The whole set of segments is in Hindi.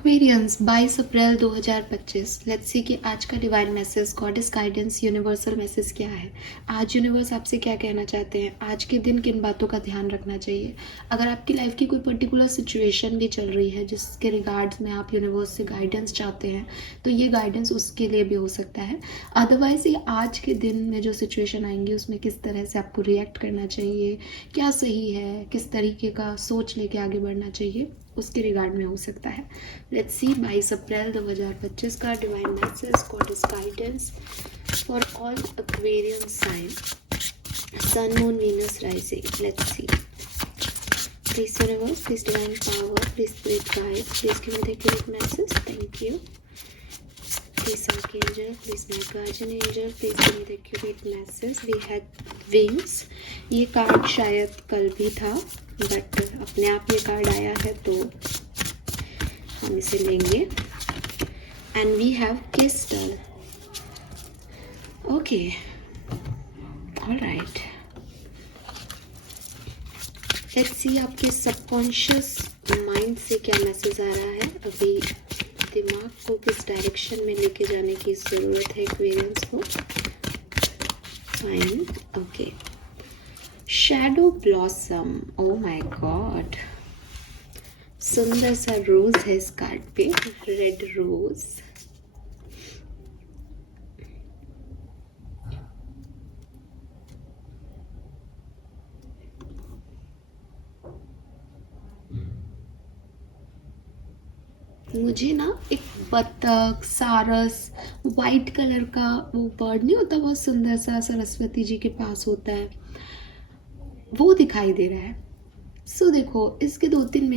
एक्वेरियंस 22 अप्रैल 2025। लेट्स सी कि आज का divine message, goddess guidance, universal message क्या है। आज यूनिवर्स आपसे क्या कहना चाहते हैं, आज के दिन किन बातों का ध्यान रखना चाहिए। अगर आपकी लाइफ की कोई पर्टिकुलर सिचुएशन भी चल रही है जिसके रिगार्ड्स में आप यूनिवर्स से गाइडेंस चाहते हैं, तो ये गाइडेंस उसके लिए भी हो सकता है। अदरवाइज ये आज के दिन में जो सिचुएशन आएंगी उसमें किस तरह से आपको रिएक्ट करना चाहिए, क्या सही है, किस तरीके का सोच लेके आगे बढ़ना चाहिए, उसके रिगार्ड में हो सकता है। लेट्स सी 22 अप्रैल 2025 का divine message, goddess guidance for all Aquarian sign, sun, moon, Venus rising. Let's see. Please universe, please divine power, please spirit guide, please give me the accurate message. Thank you. Please archangel, please my guardian angel, please give me the accurate message. We had wings. ये कार्ड शायद कल भी था, बट अपने आप ये कार्ड आया है तो हम इसे लेंगे। And we have crystal. Okay, alright. Let's see आपके सबकॉन्शियस माइंड से क्या मैसेज आ रहा है। अभी दिमाग को किस डायरेक्शन में लेके जाने की ज़रूरत है एक्वेरियंस को। Fine, okay. Shadow blossom, O my God, सुंदर सा रोज है इस कार्ड पे, रेड रोज। मुझे ना एक बतख, सारस, वाइट कलर का वो बर्ड नहीं होता, बहुत सुंदर सा, सरस्वती जी के पास होता है, वो दिखाई दे रहा है। सो देखो, इसके 2-3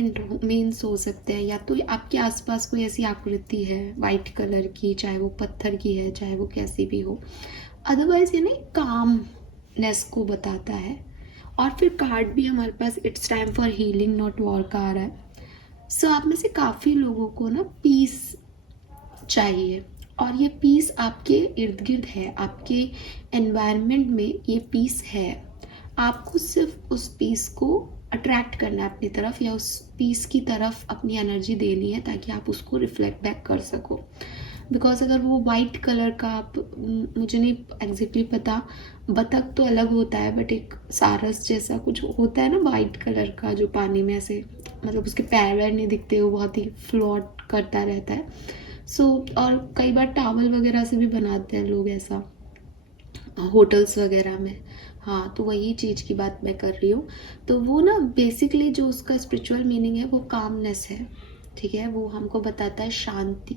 मीन्स हो सकते हैं। या तो आपके आसपास कोई ऐसी आकृति है वाइट कलर की, चाहे वो पत्थर की है, चाहे वो कैसी भी हो। अदरवाइज ये ना कामनेस को बताता है। और फिर कार्ड भी हमारे पास it's time for healing not war का आ रहा है। सो आप में से काफ़ी लोगों को ना पीस चाहिए, और ये पीस आपके इर्द गिर्द है, आपके एनवायरनमेंट में ये पीस है। आपको सिर्फ उस पीस को अट्रैक्ट करना है अपनी तरफ, या उस पीस की तरफ अपनी एनर्जी देनी है ताकि आप उसको रिफ्लेक्ट बैक कर सको। बिकॉज अगर वो वाइट कलर का आप, मुझे नहीं एग्जैक्टली पता, बतख तो अलग होता है, बट एक सारस जैसा कुछ होता है ना वाइट कलर का, जो पानी में ऐसे, मतलब उसके पैर वैर नहीं दिखते, वो बहुत ही फ्लोट करता रहता है। सो और कई बार टावल वगैरह से भी बनाते हैं लोग ऐसा, होटल्स वगैरह में। हाँ, तो वही चीज़ की बात मैं कर रही हूँ। तो वो ना बेसिकली जो उसका स्पिरिचुअल मीनिंग है वो कामनेस है, ठीक है। वो हमको बताता है शांति।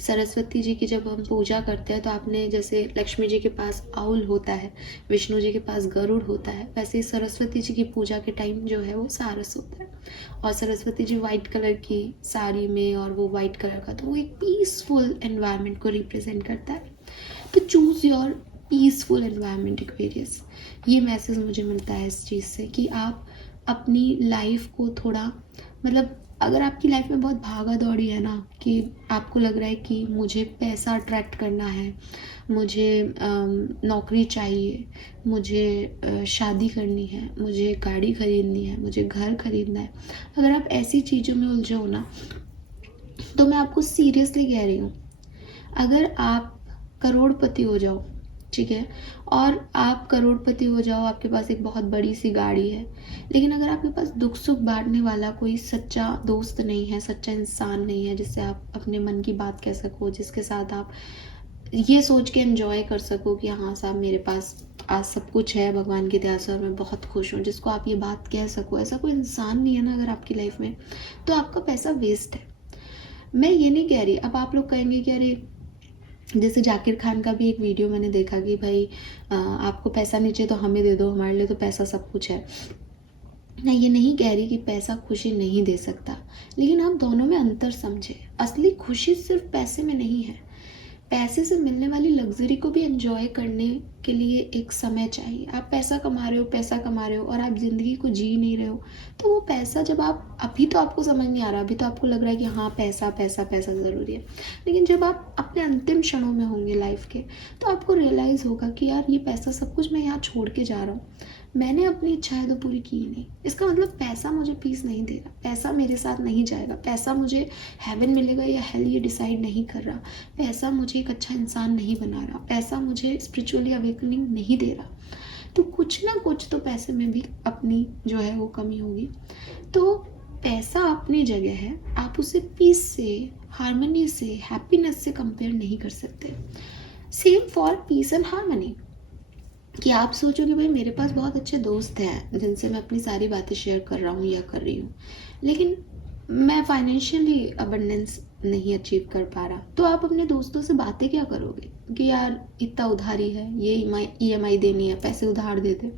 सरस्वती जी की जब हम पूजा करते हैं तो आपने, जैसे लक्ष्मी जी के पास आउल होता है, विष्णु जी के पास गरुड़ होता है, वैसे ही सरस्वती जी की पूजा के टाइम जो है वो सारस होता है। और सरस्वती जी वाइट कलर की साड़ी में, और वो वाइट कलर का, तो वो एक पीसफुल एनवायरनमेंट को रिप्रेजेंट करता है। तो choose your peaceful environment Aquarius. ये मैसेज मुझे मिलता है इस चीज़ से कि आप अपनी लाइफ को थोड़ा, मतलब अगर आपकी लाइफ में बहुत भागा दौड़ी है ना, कि आपको लग रहा है कि मुझे पैसा अट्रैक्ट करना है, मुझे नौकरी चाहिए, मुझे शादी करनी है, मुझे गाड़ी खरीदनी है, मुझे घर खरीदना है, अगर आप ऐसी चीज़ों में उलझे हो ना, तो मैं आपको सीरियसली कह रही हूँ, अगर आप करोड़पति हो जाओ, ठीक है, और आप करोड़पति हो जाओ, आपके पास एक बहुत बड़ी सी गाड़ी है, लेकिन अगर आपके पास दुख सुख बांटने वाला कोई सच्चा दोस्त नहीं है, सच्चा इंसान नहीं है, जिससे आप अपने मन की बात कह सको, जिसके साथ आप ये सोच के एंजॉय कर सको कि हाँ साहब मेरे पास आज सब कुछ है भगवान की दया से और मैं बहुत खुश हूँ, जिसको आप ये बात कह सको, ऐसा कोई इंसान नहीं है ना अगर आपकी लाइफ में, तो आपका पैसा वेस्ट है। मैं ये नहीं कह रही, अब आप लोग कहेंगे कि अरे, जैसे जाकिर खान का भी एक वीडियो मैंने देखा कि भाई आपको पैसा नहीं चाहिए तो हमें दे दो, हमारे लिए तो पैसा सब कुछ है। मैं ये नहीं कह रही कि पैसा खुशी नहीं दे सकता, लेकिन आप दोनों में अंतर समझे। असली खुशी सिर्फ पैसे में नहीं है। पैसे से मिलने वाली लग्जरी को भी एंजॉय करने के लिए एक समय चाहिए। आप पैसा कमा रहे हो और आप ज़िंदगी को जी नहीं रहे हो, तो वो पैसा जब आप, अभी तो आपको समझ नहीं आ रहा, अभी तो आपको लग रहा है कि हाँ पैसा पैसा पैसा ज़रूरी है, लेकिन जब आप अपने अंतिम क्षणों में होंगे लाइफ के, तो आपको रियलाइज़ होगा कि यार ये पैसा सब कुछ मैं यहाँ छोड़ के जा रहा हूँ। मैंने अपनी इच्छाएं तो पूरी की नहीं, इसका मतलब पैसा मुझे पीस नहीं दे रहा, पैसा मेरे साथ नहीं जाएगा, पैसा मुझे हेवन मिलेगा या हेल ये डिसाइड नहीं कर रहा, पैसा मुझे एक अच्छा इंसान नहीं बना रहा, पैसा मुझे स्पिरिचुअली अवेकनिंग नहीं दे रहा, तो कुछ ना कुछ तो पैसे में भी अपनी जो है वो कमी होगी। तो पैसा अपनी जगह है, आप उसे पीस से, हार्मनी से, हैप्पीनेस से कंपेयर नहीं कर सकते। Same for piece and harmony, कि आप सोचो कि भाई मेरे पास बहुत अच्छे दोस्त हैं जिनसे मैं अपनी सारी बातें शेयर कर रहा हूँ या कर रही हूँ, लेकिन मैं फाइनेंशियली अबंडेंस नहीं अचीव कर पा रहा, तो आप अपने दोस्तों से बातें क्या करोगे कि यार इतना उधारी है, ये EMI देनी है, पैसे उधार दे दे।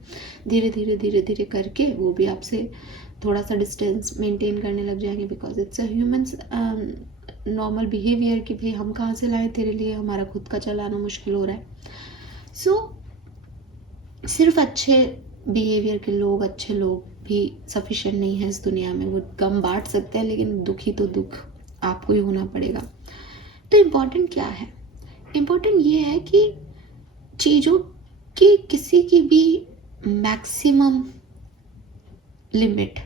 धीरे धीरे धीरे धीरे करके वो भी आपसे थोड़ा सा डिस्टेंस मेंटेन करने लग जाएंगे, because it's a humans normal behaviour कि भाई हम कहाँ से लाएं तेरे लिए, हमारा खुद का चलाना मुश्किल हो रहा है। सिर्फ अच्छे बिहेवियर के लोग, अच्छे लोग भी सफिशिएंट नहीं है इस दुनिया में। वो गम बांट सकते हैं, लेकिन दुखी तो दुख आपको ही होना पड़ेगा। तो इम्पोर्टेंट क्या है? इम्पोर्टेंट ये है कि चीज़ों की किसी की भी मैक्सिमम लिमिट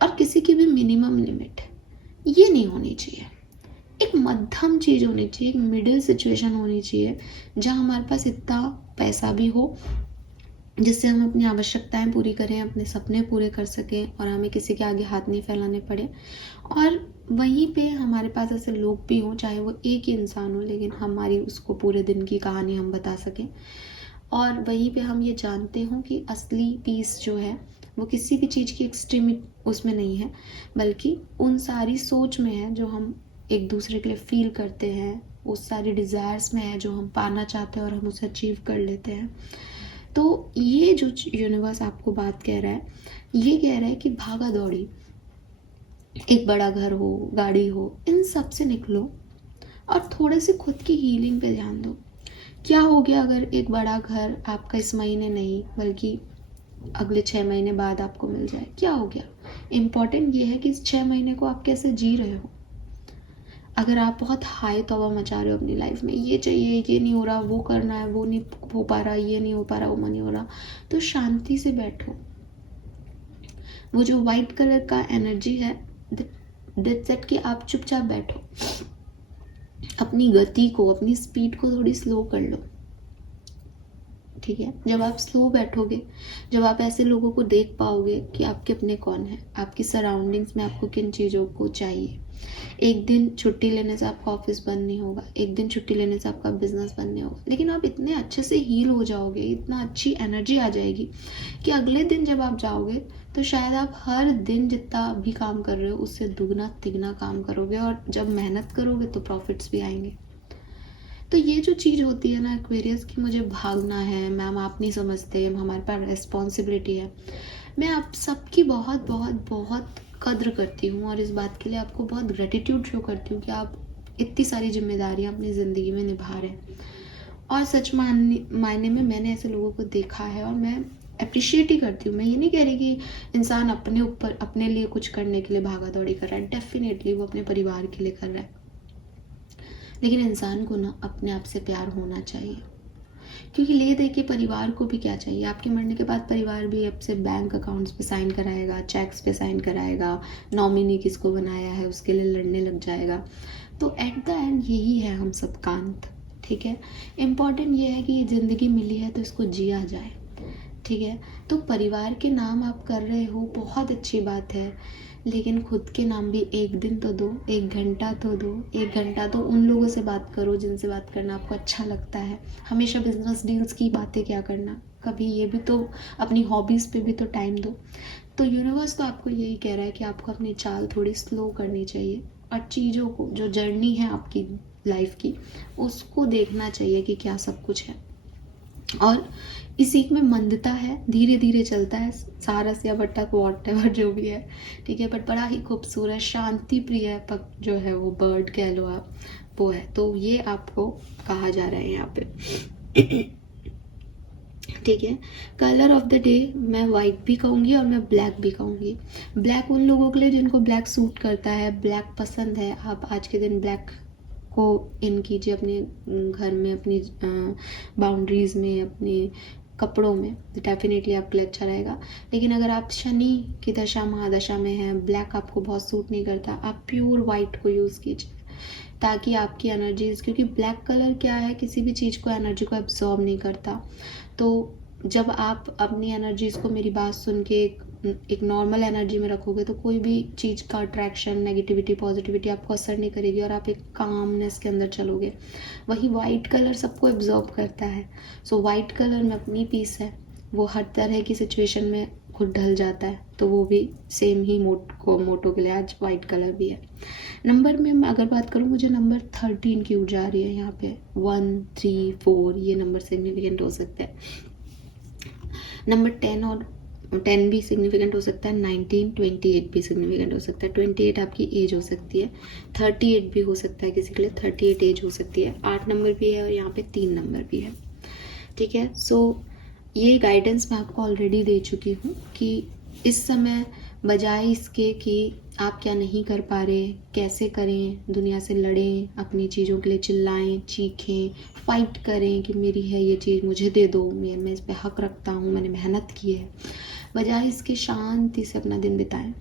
और किसी की भी मिनिमम लिमिट ये नहीं होनी चाहिए। एक मध्यम चीज़ होनी चाहिए, एक मिडिल सिचुएशन होनी चाहिए, जहाँ हमारे पास इतना पैसा भी हो जिससे हम अपनी आवश्यकताएं पूरी करें, अपने सपने पूरे कर सकें और हमें किसी के आगे हाथ नहीं फैलाने पड़े। और वहीं पे हमारे पास ऐसे लोग भी हों, चाहे वो एक ही इंसान हो, लेकिन हमारी उसको पूरे दिन की कहानी हम बता सकें। और वहीं पे हम ये जानते हों कि असली पीस जो है वो किसी भी चीज़ की एक्सट्रीम उसमें नहीं है, बल्कि उन सारी सोच में है जो हम एक दूसरे के लिए फील करते हैं, उस सारी डिज़ायर्स में है जो हम पाना चाहते हैं और हम उसे अचीव कर लेते हैं। तो ये जो यूनिवर्स आपको बात कह रहा है, ये कह रहा है कि भागा दौड़ी, एक बड़ा घर हो, गाड़ी हो, इन सब से निकलो और थोड़े से खुद की हीलिंग पे ध्यान दो। क्या हो गया अगर एक बड़ा घर आपका इस महीने नहीं बल्कि अगले 6 महीने बाद आपको मिल जाए? क्या हो गया? इम्पॉर्टेंट ये है कि इस 6 महीने को आप कैसे जी रहे हो। अगर आप बहुत हाई तौबा मचा रहे हो अपनी लाइफ में, ये चाहिए, ये नहीं हो रहा, वो करना है, वो नहीं हो पा रहा, ये नहीं हो पा रहा, वो नहीं हो रहा, तो शांति से बैठो। वो जो वाइट कलर का एनर्जी है, दैट सेट कि आप चुपचाप बैठो, अपनी गति को, अपनी स्पीड को थोड़ी स्लो कर लो। ठीक है, जब आप स्लो बैठोगे, जब आप ऐसे लोगों को देख पाओगे कि आपके अपने कौन है, आपकी सराउंडिंग्स में आपको किन चीज़ों को चाहिए। एक दिन छुट्टी लेने से आपका ऑफिस बंद नहीं होगा, एक दिन छुट्टी लेने से आपका बिजनेस बंद नहीं होगा, लेकिन आप इतने अच्छे से हील हो जाओगे, इतना अच्छी एनर्जी आ जाएगी कि अगले दिन जब आप जाओगे तो शायद आप हर दिन जितना भी काम कर रहे हो उससे दुगना तिगना काम करोगे, और जब मेहनत करोगे तो प्रॉफिट्स भी आएंगे। तो ये जो चीज़ होती है ना एक्वेरियस की, मुझे भागना है, मैम आप नहीं समझते, हमारे पास रिस्पॉन्सिबिलिटी है, मैं आप सबकी बहुत बहुत बहुत कद्र करती हूँ और इस बात के लिए आपको बहुत ग्रेटिट्यूड शो करती हूँ कि आप इतनी सारी जिम्मेदारियाँ अपनी ज़िंदगी में निभा रहे हैं। और सच मायने में मैंने ऐसे लोगों को देखा है और मैं अप्रिशिएट ही करती हूँ। मैं ये नहीं कह रही कि इंसान अपने ऊपर अपने लिए कुछ करने के लिए भागा दौड़ी कर रहा है, डेफिनेटली वो अपने परिवार के लिए कर रहा है, लेकिन इंसान को ना अपने आप से प्यार होना चाहिए। क्योंकि ले दे के परिवार को भी क्या चाहिए, आपके मरने के बाद परिवार भी आपसे बैंक अकाउंट्स पे साइन कराएगा, चेक्स पे साइन कराएगा, नॉमिनी किसको बनाया है उसके लिए लड़ने लग जाएगा। तो एट द एंड यही है हम सब का अंत। ठीक है, इम्पॉर्टेंट ये है कि ये ज़िंदगी मिली है तो इसको जिया जाए। ठीक है, तो परिवार के नाम आप कर रहे हो, बहुत अच्छी बात है, लेकिन खुद के नाम भी एक दिन तो दो, एक घंटा तो दो। एक घंटा तो उन लोगों से बात करो जिनसे बात करना आपको अच्छा लगता है। हमेशा बिजनेस डील्स की बातें क्या करना, कभी ये भी तो अपनी हॉबीज़ पे भी तो टाइम दो। तो यूनिवर्स तो आपको यही कह रहा है कि आपको अपनी चाल थोड़ी स्लो करनी चाहिए और चीज़ों को, जो जर्नी है आपकी लाइफ की, उसको देखना चाहिए कि क्या सब कुछ है। और इसी में मंदता है, धीरे धीरे चलता है, सारस या बट्टक वॉटएवर जो भी है। ठीक है, बट बड़ा ही खूबसूरत शांति प्रिय पक जो है वो बर्ड कह लो आप, वो है। तो ये आपको कहा जा रहा है यहाँ पे। ठीक है, कलर ऑफ द डे मैं वाइट भी कहूँगी और मैं ब्लैक भी कहूँगी। ब्लैक उन लोगों के लिए जिनको ब्लैक सूट करता है, ब्लैक पसंद है, आप आज के दिन ब्लैक को इन कीजिए अपने घर में, अपनी बाउंड्रीज़ में, अपने कपड़ों में, तो डेफिनेटली आपके लिए अच्छा रहेगा। लेकिन अगर आप शनि की दशा महादशा में हैं, ब्लैक आपको बहुत सूट नहीं करता, आप प्योर वाइट को यूज़ कीजिए ताकि आपकी एनर्जीज, क्योंकि ब्लैक कलर क्या है, किसी भी चीज़ को एनर्जी को एब्जॉर्ब नहीं करता। तो जब आप अपनी एनर्जीज को मेरी बात सुन के एक नॉर्मल एनर्जी में रखोगे तो कोई भी चीज़ का अट्रैक्शन, नेगेटिविटी, पॉजिटिविटी आपको असर नहीं करेगी और आप एक कामनेस के अंदर चलोगे। वही वाइट कलर सबको एब्जॉर्ब करता है। सो वाइट कलर में अपनी पीस है, वो हर तरह की सिचुएशन में खुद ढल जाता है, तो वो भी सेम ही मोटो के लिए आज वाइट कलर भी है। नंबर में मैं अगर बात करूँ, मुझे नंबर 13 की ऊर्जा आ रही है यहाँ पे। 1, 3, 4 ये नंबर सिग्निफिकेंट हो सकते हैं। नंबर 10 और 10 भी सिग्निफिकेंट हो सकता है, 19, 28 भी सिग्निफिकेंट हो सकता है। 28 आपकी एज हो सकती है, 38 भी हो सकता है किसी के लिए, 38 एज हो सकती है। 8 नंबर भी है और यहाँ पे 3 नंबर भी है। ठीक है, सो ये गाइडेंस मैं आपको ऑलरेडी दे चुकी हूँ कि इस समय बजाय इसके कि आप क्या नहीं कर पा रहे, कैसे करें, दुनिया से लड़ें, अपनी चीज़ों के लिए चिल्लाएं, चीखें, फाइट करें कि मेरी है ये चीज़, मुझे दे दो, मैं इस पर हक रखता हूँ, मैंने मेहनत की है। बजाय इसके शांति से अपना दिन बिताएं,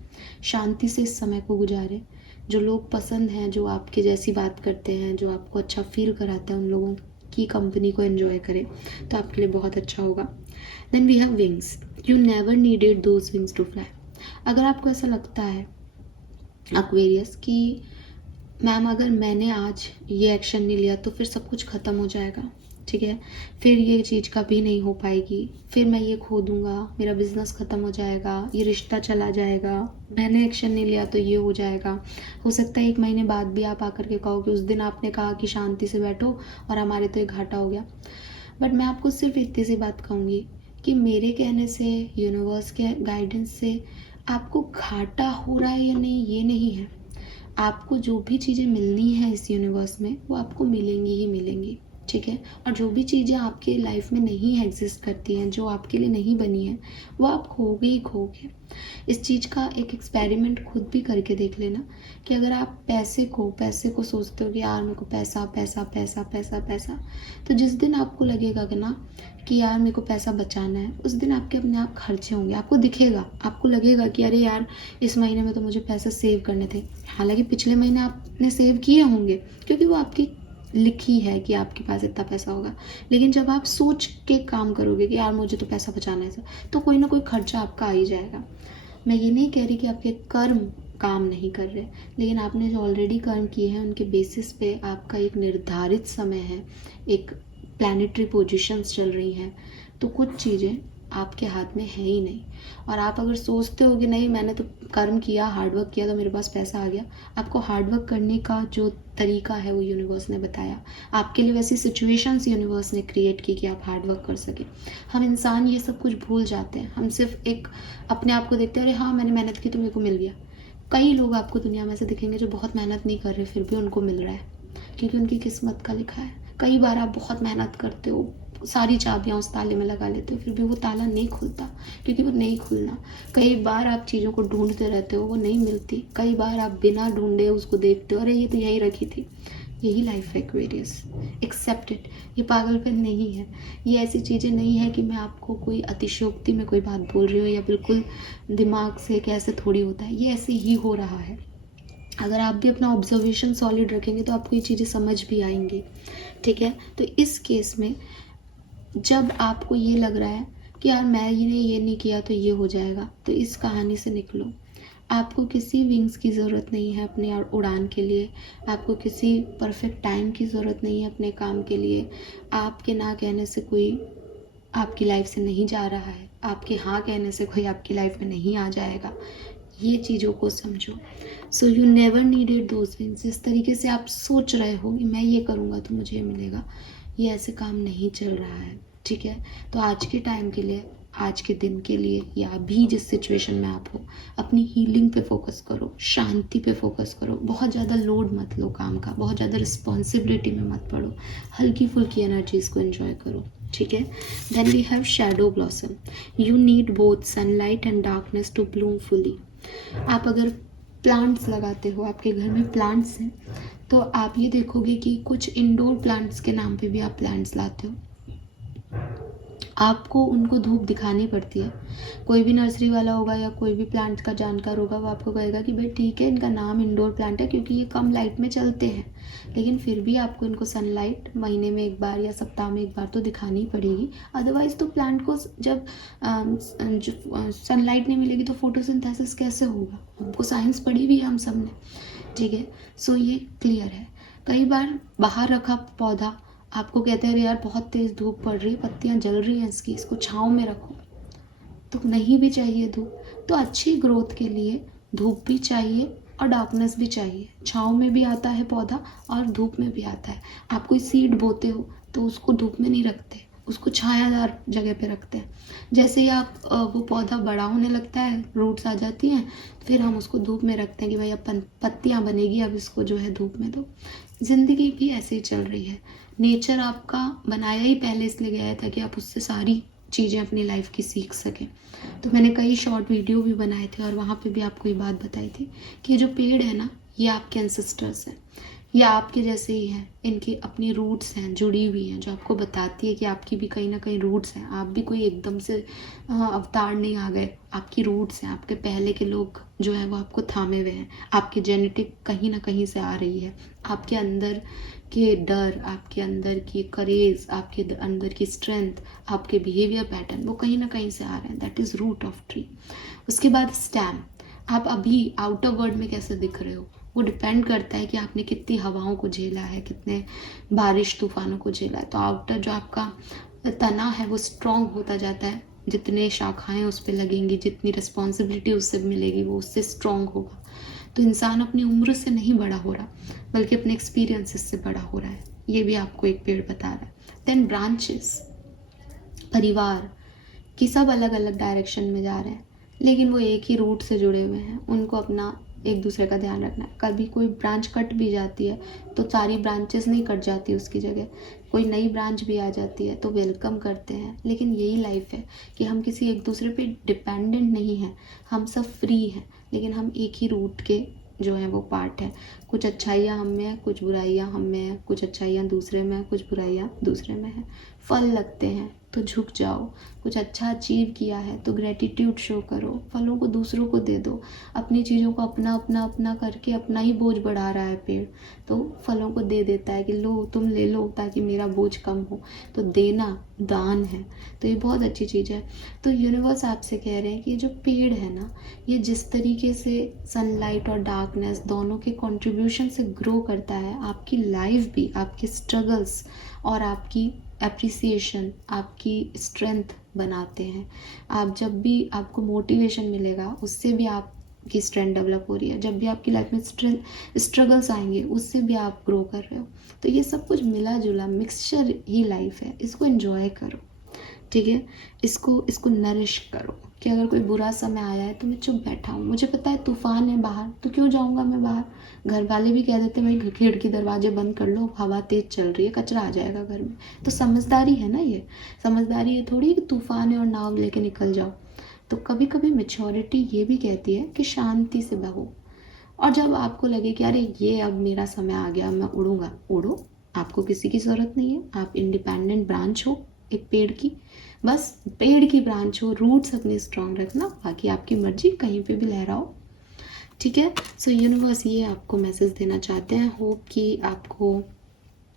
शांति से इस समय को गुजारें। जो लोग पसंद हैं, जो आपके जैसी बात करते हैं, जो आपको अच्छा फील कराते हैं, उन लोगों की कंपनी को एंजॉय करें तो आपके लिए बहुत अच्छा होगा। Then we have wings. You never needed those wings to fly. अगर आपको ऐसा लगता है एक्वेरियस कि मैम अगर मैंने आज ये एक्शन नहीं लिया तो फिर सब कुछ ख़त्म हो जाएगा, ठीक है, फिर ये चीज़ कभी नहीं हो पाएगी, फिर मैं ये खो दूँगा, मेरा बिज़नेस ख़त्म हो जाएगा, ये रिश्ता चला जाएगा, मैंने एक्शन नहीं लिया तो ये हो जाएगा। हो सकता है 1 महीने बाद भी आप आकर के कहो कि उस दिन आपने कहा कि शांति से बैठो और हमारे तो ये घाटा हो गया। बट मैं आपको सिर्फ इतनी सी बात कहूँगी कि मेरे कहने से, यूनिवर्स के गाइडेंस से आपको घाटा हो रहा है या नहीं ये नहीं है। आपको जो भी चीज़ें मिलनी है इस यूनिवर्स में वो आपको मिलेंगी ही मिलेंगी, ठीक है। और जो भी चीज़ें आपके लाइफ में नहीं एग्जिस्ट करती हैं, जो आपके लिए नहीं बनी है, वो आप खोगे ही खोगे। इस चीज़ का एक एक्सपेरिमेंट खुद भी करके देख लेना कि अगर आप पैसे को सोचते हो कि यार मेरे को पैसा पैसा पैसा पैसा पैसा, तो जिस दिन आपको लगेगा कि ना कि यार मेरे को पैसा बचाना है, उस दिन आपके अपने आप खर्चे होंगे, आपको दिखेगा, आपको लगेगा कि अरे यार इस महीने में तो मुझे पैसे सेव करने थे। हालांकि पिछले महीने आपने सेव किए होंगे क्योंकि वो आपकी लिखी है कि आपके पास इतना पैसा होगा, लेकिन जब आप सोच के काम करोगे कि यार मुझे तो पैसा बचाना है, तो कोई ना कोई खर्चा आपका आ ही जाएगा। मैं ये नहीं कह रही कि आपके कर्म काम नहीं कर रहे, लेकिन आपने जो ऑलरेडी कर्म किए हैं उनके बेसिस पे आपका एक निर्धारित समय है, एक प्लैनेटरी पोजीशंस चल रही हैं, तो कुछ चीज़ें आपके हाथ में है ही नहीं। और आप अगर सोचते हो कि नहीं मैंने तो कर्म किया, हार्डवर्क किया तो मेरे पास पैसा आ गया, आपको हार्डवर्क करने का जो तरीका है वो यूनिवर्स ने बताया, आपके लिए वैसी सिचुएशंस यूनिवर्स ने क्रिएट की कि आप हार्डवर्क कर सके। हम इंसान ये सब कुछ भूल जाते हैं, हम सिर्फ एक अपने आप को देखते हैं, अरे हाँ मैंने मेहनत की तो मेरे को मिल गया। कई लोग आपको दुनिया में से दिखेंगे जो बहुत मेहनत नहीं कर रहे फिर भी उनको मिल रहा है, क्योंकि उनकी किस्मत का लिखा है। कई बार आप बहुत मेहनत करते हो, सारी चाबियां उस ताले में लगा लेते हो, फिर भी वो ताला नहीं खुलता क्योंकि वो नहीं खुलना। कई बार आप चीज़ों को ढूंढते रहते हो, वो नहीं मिलती। कई बार आप बिना ढूंढे उसको देखते हो, अरे ये तो यहीं रखी थी। यही लाइफ है एक्वेरियस, एक्सेप्ट इट। ये पागलपन नहीं है, ये ऐसी चीज़ें नहीं है कि मैं आपको कोई अतिशयोक्ति में कोई बात बोल रही हूँ या बिल्कुल दिमाग से कि ऐसे थोड़ी होता है, ये ऐसे ही हो रहा है। अगर आप भी अपना ऑब्जर्वेशन सॉलिड रखेंगे तो आपको ये चीज़ें समझ भी आएंगी, ठीक है। तो इस केस में जब आपको ये लग रहा है कि यार मैंने ये नहीं किया तो ये हो जाएगा, तो इस कहानी से निकलो। आपको किसी विंग्स की ज़रूरत नहीं है अपनी उड़ान के लिए, आपको किसी परफेक्ट टाइम की ज़रूरत नहीं है अपने काम के लिए। आपके ना कहने से कोई आपकी लाइफ से नहीं जा रहा है, आपके हाँ कहने से कोई आपकी लाइफ में नहीं आ जाएगा। ये चीज़ों को समझो। So you never needed those wings. जिस तरीके से आप सोच रहे हो कि मैं ये करूँगा तो मुझे ये मिलेगा, ये ऐसे काम नहीं चल रहा है, ठीक है। तो आज के टाइम के लिए, आज के दिन के लिए, या अभी जिस सिचुएशन में आप हो, अपनी हीलिंग पे फोकस करो, शांति पे फोकस करो। बहुत ज़्यादा लोड मत लो काम का, बहुत ज़्यादा रिस्पॉन्सिबिलिटी में मत पड़ो, हल्की फुल्की एनर्जीज़ को एंजॉय करो, ठीक है। Then we have shadow blossom. You need both sunlight and darkness to bloom fully. आप अगर प्लांट्स लगाते हो, आपके घर में प्लांट्स हैं, तो आप ये देखोगे कि कुछ इंडोर प्लांट्स के नाम पे भी आप प्लांट्स लाते हो। आपको उनको धूप दिखानी पड़ती है। कोई भी नर्सरी वाला होगा या कोई भी प्लांट का जानकार होगा, वो आपको कहेगा कि भाई ठीक है, इनका नाम इंडोर प्लांट है क्योंकि ये कम लाइट में चलते हैं, लेकिन फिर भी आपको इनको सनलाइट महीने में एक बार या सप्ताह में एक बार तो दिखानी पड़ेगी। अदरवाइज़ तो प्लांट को जब सनलाइट नहीं मिलेगी तो फोटोसिंथेसिस कैसे होगा? हमको साइंस पढ़ी हुई है हम सब ने, ठीक है। सो ये क्लियर है। कई बार बाहर रखा पौधा आपको कहते हैं यार बहुत तेज़ धूप पड़ रही है, पत्तियां जल रही हैं इसकी, इसको छाँव में रखो, तो नहीं भी चाहिए धूप। तो अच्छी ग्रोथ के लिए धूप भी चाहिए और डार्कनेस भी चाहिए। छाँव में भी आता है पौधा और धूप में भी आता है। आप कोई सीड बोते हो तो उसको धूप में नहीं रखते, उसको छायादार जगह पे रखते हैं। जैसे ही आप वो पौधा बड़ा होने लगता है, रूट्स आ जाती हैं, फिर हम उसको धूप में रखते हैं कि भाई अब पत्तियाँ बनेगी, अब इसको जो है धूप में दो। ज़िंदगी भी ऐसे ही चल रही है। नेचर आपका बनाया ही पहले इसलिए गया है ताकि आप उससे सारी चीज़ें अपनी लाइफ की सीख सकें। तो मैंने कई शॉर्ट वीडियो भी बनाए थे और वहाँ पे भी आपको ये बात बताई थी कि ये जो पेड़ है ना, ये आपके एंसेस्टर्स हैं, ये आपके जैसे ही हैं, इनकी अपनी रूट्स हैं, जुड़ी हुई हैं, जो आपको बताती है कि आपकी भी कहीं ना कहीं रूट्स हैं। आप भी कोई एकदम से अवतार नहीं आ गए, आपकी रूट्स हैं, आपके पहले के लोग जो है वो आपको थामे हुए हैं। आपकी जेनेटिक कहीं ना कहीं से आ रही है। आपके अंदर के डर, आपके अंदर की करेज, आपके अंदर की स्ट्रेंथ, आपके बिहेवियर पैटर्न, वो कहीं ना कहीं से आ रहे हैं। That is root of tree. उसके बाद स्टेम। आप अभी आउटर वर्ल्ड में कैसे दिख रहे हो, वो डिपेंड करता है कि आपने कितनी हवाओं को झेला है, कितने बारिश तूफानों को झेला है। तो आउटर जो आपका तना है वो स्ट्रॉन्ग होता जाता है, जितने शाखाएं उस पर लगेंगी, जितनी रिस्पॉन्सिबिलिटी उससे मिलेगी, वो उससे स्ट्रॉन्ग होगा। तो इंसान अपनी उम्र से नहीं बड़ा हो रहा, बल्कि अपने एक्सपीरियंसेस से बड़ा हो रहा है। ये भी आपको एक पेड़ बता रहा है। देन ब्रांचेस, परिवार कि सब अलग अलग डायरेक्शन में जा रहे हैं, लेकिन वो एक ही रूट से जुड़े हुए हैं। उनको अपना एक दूसरे का ध्यान रखना है। कभी कोई ब्रांच कट भी जाती है तो सारी ब्रांचेस नहीं कट जाती, उसकी जगह कोई नई ब्रांच भी आ जाती है तो वेलकम करते हैं। लेकिन यही लाइफ है कि हम किसी एक दूसरे पे डिपेंडेंट नहीं हैं, हम सब फ्री हैं, लेकिन हम एक ही रूट के जो है वो पार्ट है। कुछ अच्छाइयाँ हम में है, कुछ बुराइयाँ हम में है, कुछ अच्छाइयाँ दूसरे में है, कुछ बुराइयाँ दूसरे में है। फल लगते हैं तो झुक जाओ, कुछ अच्छा अचीव किया है तो ग्रेटिट्यूड शो करो, फलों को दूसरों को दे दो। अपनी चीज़ों को अपना अपना अपना करके अपना ही बोझ बढ़ा रहा है पेड़, तो फलों को दे देता है कि लो तुम ले लो ताकि मेरा बोझ कम हो। तो देना दान है, तो ये बहुत अच्छी चीज़ है। तो यूनिवर्स आपसे कह रहे हैं कि ये जो पेड़ है ना, ये जिस तरीके से सनलाइट और डार्कनेस दोनों के कंट्रीब्यूशन से ग्रो करता है, आपकी लाइफ भी, आपके स्ट्रगल्स और आपकी एप्रिसिएशन, आपकी स्ट्रेंथ बनाते हैं। आप जब भी आपको मोटिवेशन मिलेगा, उससे भी आपकी स्ट्रेंथ डेवलप हो रही है। जब भी आपकी लाइफ में स्ट्रगल्स आएंगे, उससे भी आप ग्रो कर रहे हो। तो ये सब कुछ मिला जुला मिक्सचर ही लाइफ है। इसको एंजॉय करो, ठीक है। इसको नरिश करो कि अगर कोई बुरा समय आया है तो मैं चुप बैठा हूँ, मुझे पता है तूफान है बाहर, तो क्यों जाऊँगा मैं बाहर। घर वाले भी कह देते भाई खिड़की दरवाजे बंद कर लो, हवा तेज़ चल रही है, कचरा आ जाएगा घर में। तो समझदारी है ना, ये समझदारी ये थोड़ी कि तूफान है और नाव लेके निकल जाओ। तो कभी कभी मेच्योरिटी ये भी कहती है कि शांति से बहो। और जब आपको लगे कि अरे ये अब मेरा समय आ गया, मैं उड़ूंगा, उड़ो। आपको किसी की ज़रूरत नहीं है, आप इंडिपेंडेंट ब्रांच हो एक पेड़ की, बस पेड़ की ब्रांच हो, रूट्स अपने स्ट्रॉन्ग रखना, बाकी आपकी मर्जी, कहीं पे भी लहराओ, ठीक है। सो यूनिवर्स ये आपको मैसेज देना चाहते हैं। होप कि आपको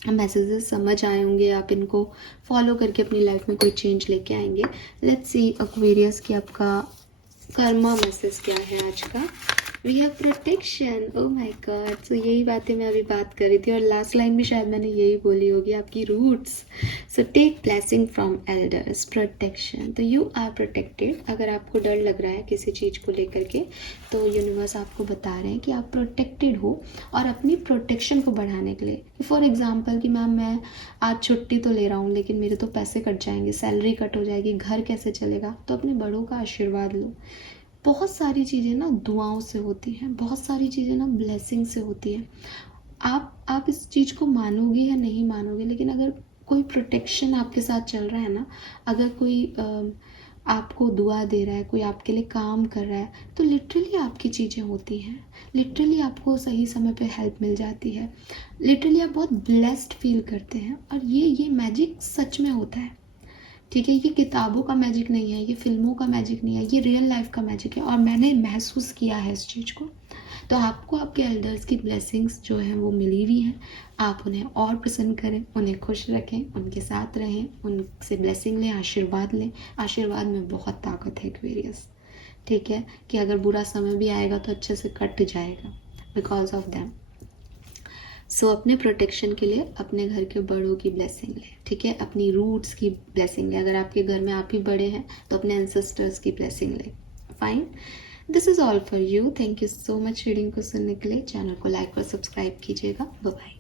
मैसेजेस समझ आए होंगे, आप इनको फॉलो करके अपनी लाइफ में कोई चेंज लेके आएंगे। लेट्स सी एक्वेरियस की आपका कर्मा मैसेज क्या है आज का। We have protection, oh my god. So यही बातें मैं अभी बात कर रही थी और लास्ट लाइन भी शायद मैंने यही बोली होगी, आपकी roots. So take blessing from elders, protection. तो यू आर प्रोटेक्टेड। अगर आपको डर लग रहा है किसी चीज़ को लेकर के, तो यूनिवर्स आपको बता रहे हैं कि आप प्रोटेक्टेड हो। और अपनी प्रोटेक्शन को बढ़ाने के लिए, फॉर एग्जाम्पल कि मैम मैं आज छुट्टी तो ले रहा हूँ लेकिन मेरे तो पैसे कट जाएंगे, सैलरी कट हो जाएगी, घर कैसे चलेगा, तो अपने बड़ों का आशीर्वाद लो। बहुत सारी चीज़ें ना दुआओं से होती हैं, बहुत सारी चीज़ें ना ब्लेसिंग से होती है। आप इस चीज़ को मानोगे या नहीं मानोगे, लेकिन अगर कोई प्रोटेक्शन आपके साथ चल रहा है ना, अगर कोई आपको दुआ दे रहा है, कोई आपके लिए काम कर रहा है, तो लिटरली आपकी चीज़ें होती हैं, लिटरली आपको सही समय पे हेल्प मिल जाती है, लिटरली आप बहुत ब्लेस्ड फील करते हैं। और ये मैजिक सच में होता है। ठीक है, ये किताबों का मैजिक नहीं है, ये फिल्मों का मैजिक नहीं है, ये रियल लाइफ का मैजिक है और मैंने महसूस किया है इस चीज़ को। तो आपको आपके एल्डर्स की ब्लेसिंग्स जो हैं वो मिली हुई हैं, आप उन्हें और प्रसन्न करें, उन्हें खुश रखें, उनके साथ रहें, उनसे ब्लेसिंग लें, आशीर्वाद लें। आशीर्वाद में बहुत ताकत है एक्वेरियस, ठीक है, कि अगर बुरा समय भी आएगा तो अच्छे से कट जाएगा बिकॉज ऑफ दैम। सो अपने प्रोटेक्शन के लिए अपने घर के बड़ों की ब्लेसिंग लें, ठीक है, अपनी रूट्स की ब्लेसिंग लें। अगर आपके घर में आप ही बड़े हैं तो अपने एंसेस्टर्स की ब्लेसिंग लें। Fine, this is all for you. Thank you so much reading को सुनने के लिए। चैनल को लाइक और सब्सक्राइब कीजिएगा। Bye bye.